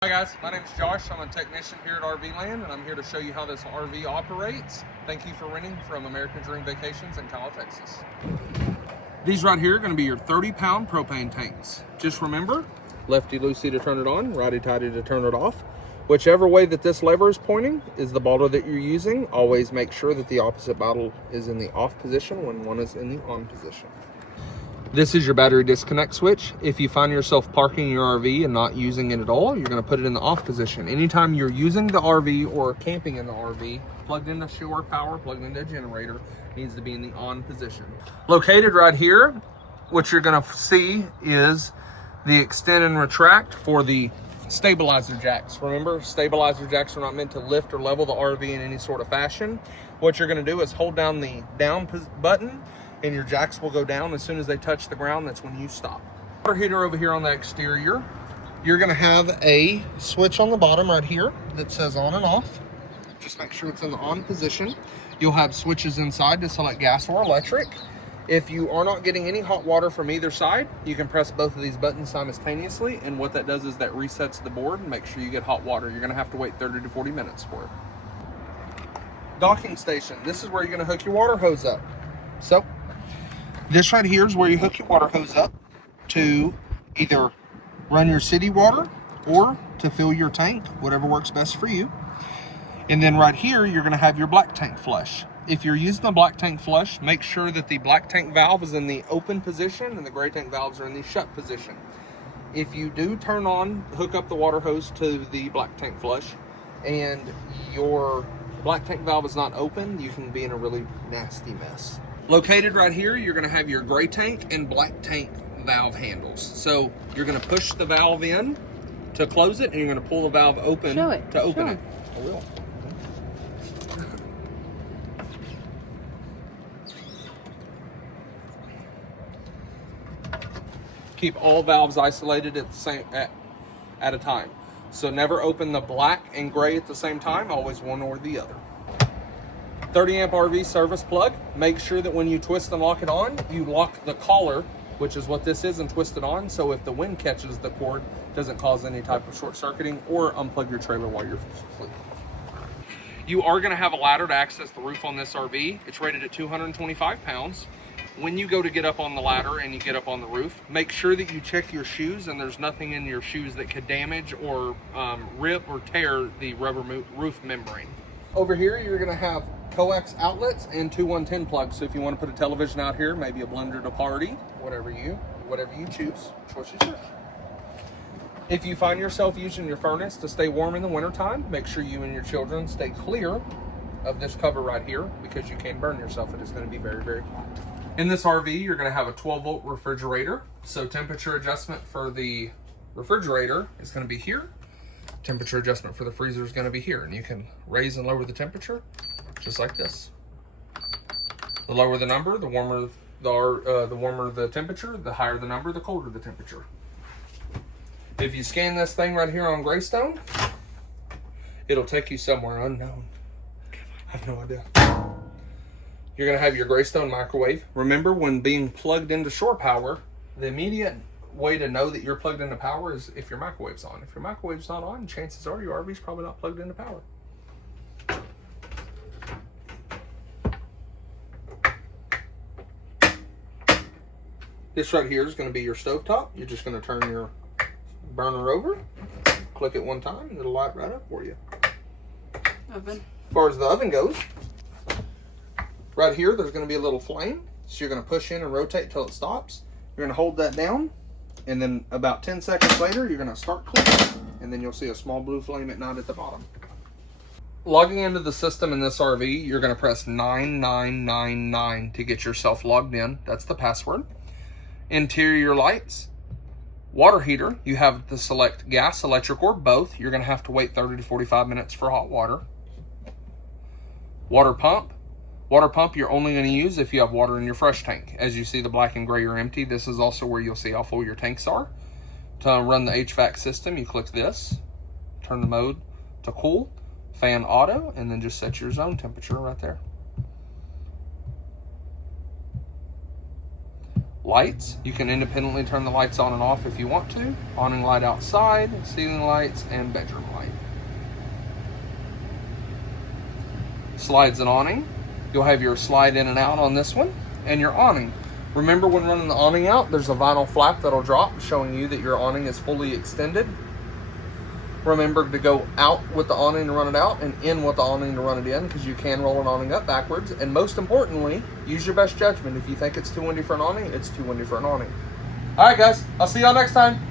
Hi guys, my name is Josh. I'm a technician here at RV Land, and I'm here to show you how this RV operates. Thank you for renting from American Dream Vacations in Kyle, Texas. These right here are going to be your 30-pound propane tanks. Just remember, lefty-loosey to turn it on, righty-tighty to turn it off. Whichever way that this lever is pointing is the bottle that you're using. Always make sure that the opposite bottle is in the off position when one is in the on position. This is your battery disconnect switch. If you find yourself parking your RV and not using it at all, you're going to put it in the off position. Anytime you're using the RV or camping in the RV, plugged into shore power, plugged into a generator, needs to be in the on position. Located right here, what you're going to see is the extend and retract for the stabilizer jacks. Remember, stabilizer jacks are not meant to lift or level the RV in any sort of fashion. What you're going to do is hold down the down button, and your jacks will go down. As soon as they touch the ground, that's when you stop. Water heater over here on the exterior. You're gonna have a switch on the bottom right here that says on and off. Just make sure it's in the on position. You'll have switches inside to select gas or electric. If you are not getting any hot water from either side, you can press both of these buttons simultaneously, and what that does is that resets the board and makes sure you get hot water. You're gonna have to wait 30 to 40 minutes for it. Docking station. This is where you're gonna hook your water hose up. So, this right here is where you hook your water hose up to either run your city water or to fill your tank, whatever works best for you. And then right here, you're gonna have your black tank flush. If you're using the black tank flush, make sure that the black tank valve is in the open position and the gray tank valves are in the shut position. If you do hook up the water hose to the black tank flush and your black tank valve is not open, you can be in a really nasty mess. Located right here, you're gonna have your gray tank and black tank valve handles. So you're gonna push the valve in to close it, and you're gonna pull the valve open to open it. I will. Keep all valves isolated at the same at a time. So never open the black and gray at the same time, always one or the other. 30 amp RV service plug. Make sure that when you twist and lock it on, you lock the collar, which is what this is, and twist it on, so if the wind catches the cord, it doesn't cause any type of short circuiting or unplug your trailer while you're asleep. You are gonna have a ladder to access the roof on this RV. It's rated at 225 pounds. When you go to get up on the ladder and you get up on the roof, make sure that you check your shoes and there's nothing in your shoes that could damage or rip or tear the rubber roof membrane. Over here, you're gonna have coax outlets and two 110 plugs. So if you want to put a television out here, maybe a blender to party, whatever you choose, choice is yours. If you find yourself using your furnace to stay warm in the wintertime, make sure you and your children stay clear of this cover right here because you can burn yourself. It is going to be very, very hot. In this RV, you're going to have a 12-volt refrigerator. So temperature adjustment for the refrigerator is going to be here. Temperature adjustment for the freezer is going to be here, and you can raise and lower the temperature just like this. The lower the number, the warmer the temperature, the higher the number, the colder the temperature. If you scan this thing right here on Greystone, it'll take you somewhere unknown. I have no idea. You're gonna have your Greystone microwave. Remember, when being plugged into shore power, the immediate way to know that you're plugged into power is if your microwave's on. If your microwave's not on, chances are your RV's probably not plugged into power. This right here is going to be your stovetop. You're just going to turn your burner over, click it one time, and it'll light right up for you. Oven. As far as the oven goes, right here there's going to be a little flame. So you're going to push in and rotate till it stops. You're going to hold that down, and then about 10 seconds later, you're going to start clicking, and then you'll see a small blue flame at night at the bottom. Logging into the system in this RV, you're going to press 9999 to get yourself logged in. That's the password. Interior lights, water heater, you have to select gas, electric, or both. You're going to have to wait 30 to 45 minutes for hot water. Water pump. Water pump you're only going to use if you have water in your fresh tank. As you see, the black and gray are empty. This is also where you'll see how full your tanks are. To run the HVAC system, you click this, turn the mode to cool, fan auto, and then just set your zone temperature right there. lights. You can independently turn the lights on and off if you want to. Awning light outside, ceiling lights, and bedroom light. Slides and awning. You'll have your slide in and out on this one, and your awning. Remember, when running the awning out, there's a vinyl flap that'll drop showing you that your awning is fully extended. Remember to go out with the awning to run it out and in with the awning to run it in, because you can roll an awning up backwards. And most importantly, use your best judgment. If you think it's too windy for an awning, it's too windy for an awning. All right, guys, I'll see y'all next time.